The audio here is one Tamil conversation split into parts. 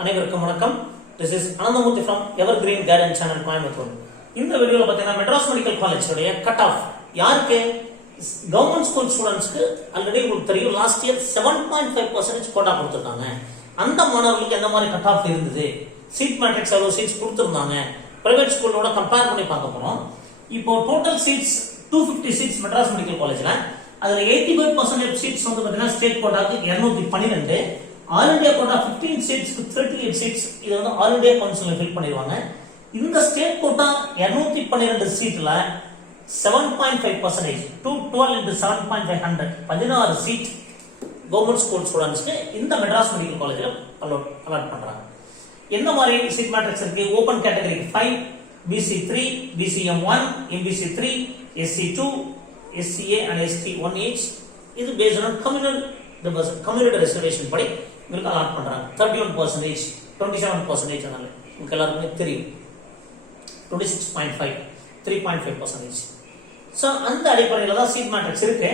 அனைவருக்கும் வணக்கம். This is Anandamurthy from Evergreen Guidance Channel Coimbatore. இந்த வீடியோல பாத்தீங்கன்னா மெட்ராஸ் மெடிக்கல் காலேஜ் உடைய கட் ஆஃப் யாருக்கு கவர்மெண்ட் ஸ்கூல் ஸ்டூடண்ட்ஸ்க்கு ஆல்ரெடி உங்களுக்கு தெரியும் லாஸ்ட் இயர் 7.5% கோட்டா கொடுத்திருக்காங்க. அந்த மாணவர்களுக்கு எந்த மாதிரி கட் ஆஃப் இருந்தது, சீட் மேட்ரிக்ஸ் எவ்வளவு சீட்ஸ் கொடுத்திருந்தாங்க, பிரைவேட் ஸ்கூலோட கம்பேர் பண்ணி பார்க்க போறோம். இப்போ total seats 250 seats Madras medical காலேஜ்ல அதுல 85% சீட்ஸ் வந்து பாத்தீங்கன்னா ஸ்டேட் கோட்டாக்கு 212, ஆல் இந்தியா கோட்டா 15 சீட்ஸ்க்கு 38 சீட்ஸ் இது வந்து ஆல் இந்தியா கவுன்சில்ல ஃபில் பண்ணிடுவாங்க. இந்த ஸ்டேட் கோட்டா 212 சீட்ல 7.5% 212 into 7.500 16 சீட் கவர்மெண்ட் ஸ்கூல் ஸ்டூடண்ட்ஸ்க்கு இந்த மெட்ராஸ் மெடிக்கல் காலேஜ்ல அலாட் பண்றாங்க. என்ன மாதிரி சீட் மேட்ரிக்ஸ் இருக்கு? Open category 5, BC3, BCM1, MBC3, SC2, SCA and ST1 each. இது based on community reservation படி உங்களுக்கு அலாட் பண்றாங்க. 31%, 27% அதனால உங்களுக்கு எல்லாருக்குமே தெரியும். 26.5, 3.5%. சோ அந்த அடிப்படையில தான் சீட் மேட்ரிக்ஸ் இருக்கு.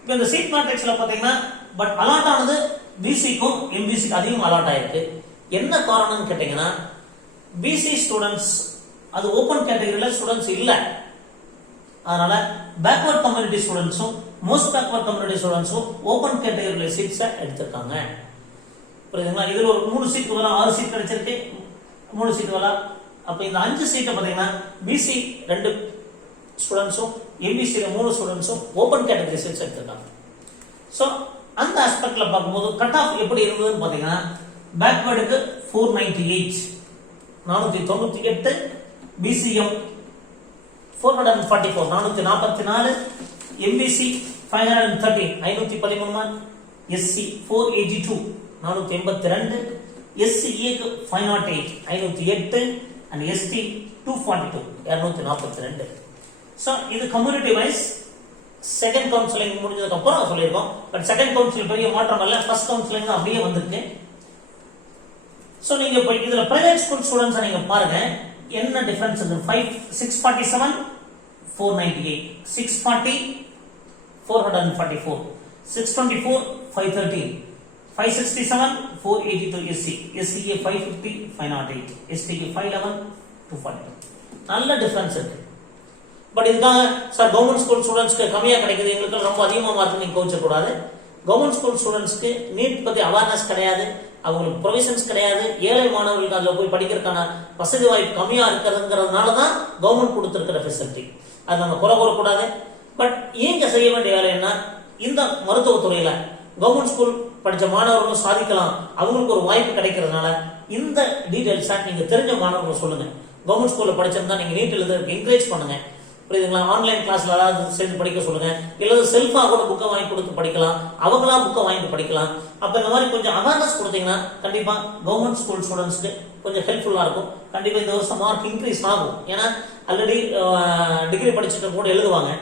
இப்போ இந்த சீட் மேட்ரிக்ஸ்ல பாத்தீங்கன்னா பட் அலாட் ஆனது BC-க்கும் MBC-க்கு அதிகம் அலாட் ஆயிருக்கு. என்ன காரணம்னு கேட்டீங்கன்னா BC ஸ்டூடண்ட்ஸ் அது ஓபன் கேட்டகரியில ஸ்டூடண்ட்ஸ் இல்ல, அதனால பேக்வர்ட் கம்யூனிட்டி ஸ்டூடண்ட்ஸும் மோஸ்ட் பேக்வர்ட் கம்யூனிட்டி ஸ்டூடண்ட்ஸும் ஓபன் கேட்டகரியில சீட்ஸை எடுத்திருக்காங்க. புரியுதுங்களா? இதுல ஒரு 3 சீட் வர 6 சீட் கிடைச்சிருக்கு, 3 சீட் வர. அப்ப இந்த 5 சீட்டை பாத்தீங்கன்னா BC 2 ஸ்டூடண்ட்ஸும் MBC 3 ஸ்டூடண்ட்ஸும் ஓபன் கேட்டகரி சீட்ஸ் எடுத்திருக்காங்க. சோ அந்த ஆஸ்பெக்ட்ல பார்க்கும்போது கட் ஆஃப் எப்படி இருந்ததுன்னு பாத்தீங்கன்னா பேக்வர்டுக்கு 498 498, BCM 444 444, MBC 513 513, SC 482 482, SCA 508 508 and ST 242 242. So இது கம்யூனிட்டி வைஸ் செகண்ட் கவுன்சிலிங் முடிஞ்சதுக்கு அப்புறம் சொல்லிருக்கோம். பட் செகண்ட் கவுன்சிலிங் பெரிய மாற்றம் இல்ல, ஃபர்ஸ்ட் கவுன்சிலிங் அப்படியே வந்திருக்கு. சோ நீங்க இப்ப இதுல பிரைவேட் ஸ்கூல் ஸ்டூடண்ட்ஸ் நீங்க பாருங்க என்ன டிஃபரன்ஸ் இருக்கு. 647 498, 640 444, 624 513, 567 482 SC, SCA 550 508, STK 511 242. நல்ல டிஃபரன்ஸ் இருக்கு. பட் இதுக்காக சார் கவர்மெண்ட் ஸ்கூல் ஸ்டூடண்ட்ஸ்க்கு கம்மியா கிடைக்குது, எங்களுக்கு ரொம்ப அதிகமா மார்க் நீங்க கோச்ச கூடாது. கவர்மெண்ட் ஸ்கூல் ஸ்டூடண்ட்ஸ்க்கு நீட் பத்தி அவேர்னஸ் கிடையாது, அவங்களுக்கு ப்ரொவிஷன்ஸ் கிடையாது, ஏழை மாணவர்களுக்கு அதுல போய் படிக்கிறதுக்கான வசதி வாய்ப்பு கம்மியா இருக்கிறதுங்கிறதுனாலதான் கவர்மெண்ட் கொடுத்திருக்கிற ஃபெசிலிட்டி. அது நம்ம குறை கூடாது. பட் ஏங்க செய்ய வேண்டிய வேலை என்ன? இந்த மருத்துவத்துறையில கவர்மெண்ட் ஸ்கூல் படிச்ச மாணவர்களும் சாதிக்கலாம், அவங்களுக்கு ஒரு வாய்ப்பு கிடைக்கிறதுனால இந்த டீடைல்ஸா நீங்க தெரிஞ்ச மாணவர்கள் சொல்லுங்க. கவர்மெண்ட் ஸ்கூல்ல படிச்சிருந்தா நீங்க நீட் எழுதுறதுக்கு என்கரேஜ் பண்ணுங்க. புரியுதுங்களா? ஆன்லைன் கிளாஸ்ல ஏதாவது சேர்ந்து படிக்க சொல்லுங்க, இல்ல செல்ஃபா கூட புக்கை வாங்கி கொடுத்து படிக்கலாம், அவங்களா புக்கை வாங்கி படிக்கலாம். அப்ப இந்த மாதிரி கொஞ்சம் அவேர்னஸ் கொடுத்தீங்கன்னா கண்டிப்பா கவர்மெண்ட் ஸ்கூல் ஸ்டூடெண்ட்ஸ்க்கு கொஞ்சம் ஹெல்ப்ஃபுல்லா இருக்கும். கண்டிப்பா இந்த வருஷம் மார்க் இன்க்ரீஸ் ஆகும். ஏன்னா ஆல்ரெடி டிகிரி படிச்சுட்டு கூட எழுதுவாங்க.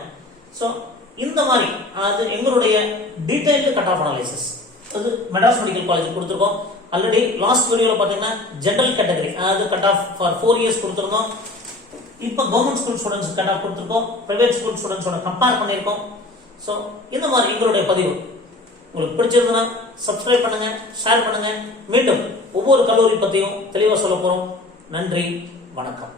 சோ இந்த மாதிரி அது எங்களுடைய டீடைல்டு கட் ஆஃப் அனாலிசிஸ் அது மெட்ராஸ் மெடிக்கல் காலேஜ் கொடுத்துருக்கோம். ஆல்ரெடி லாஸ்ட் வீடியோல பாத்தீங்கன்னா ஜெனரல் கேட்டகரி அதாவது கட் ஆஃப் ஃபார் 4 இயர்ஸ் கொடுத்துருந்தோம். இப்ப government school students cut off கொடுத்துருக்கோம், பிரைவேட் ஸ்கூல் ஸ்டூடண்ட்ஸோட கம்பேர் பண்ணிருக்கோம். சோ இந்த மாதிரி எங்களுடைய பதிவு உங்களுக்கு பிடிச்சிருந்தா சப்ஸ்கிரைப் பண்ணுங்க, ஷேர் பண்ணுங்க. மீண்டும் ஒவ்வொரு கல்லூரி பத்தியும் தெளிவா சொல்ல போறோம். நன்றி, வணக்கம்.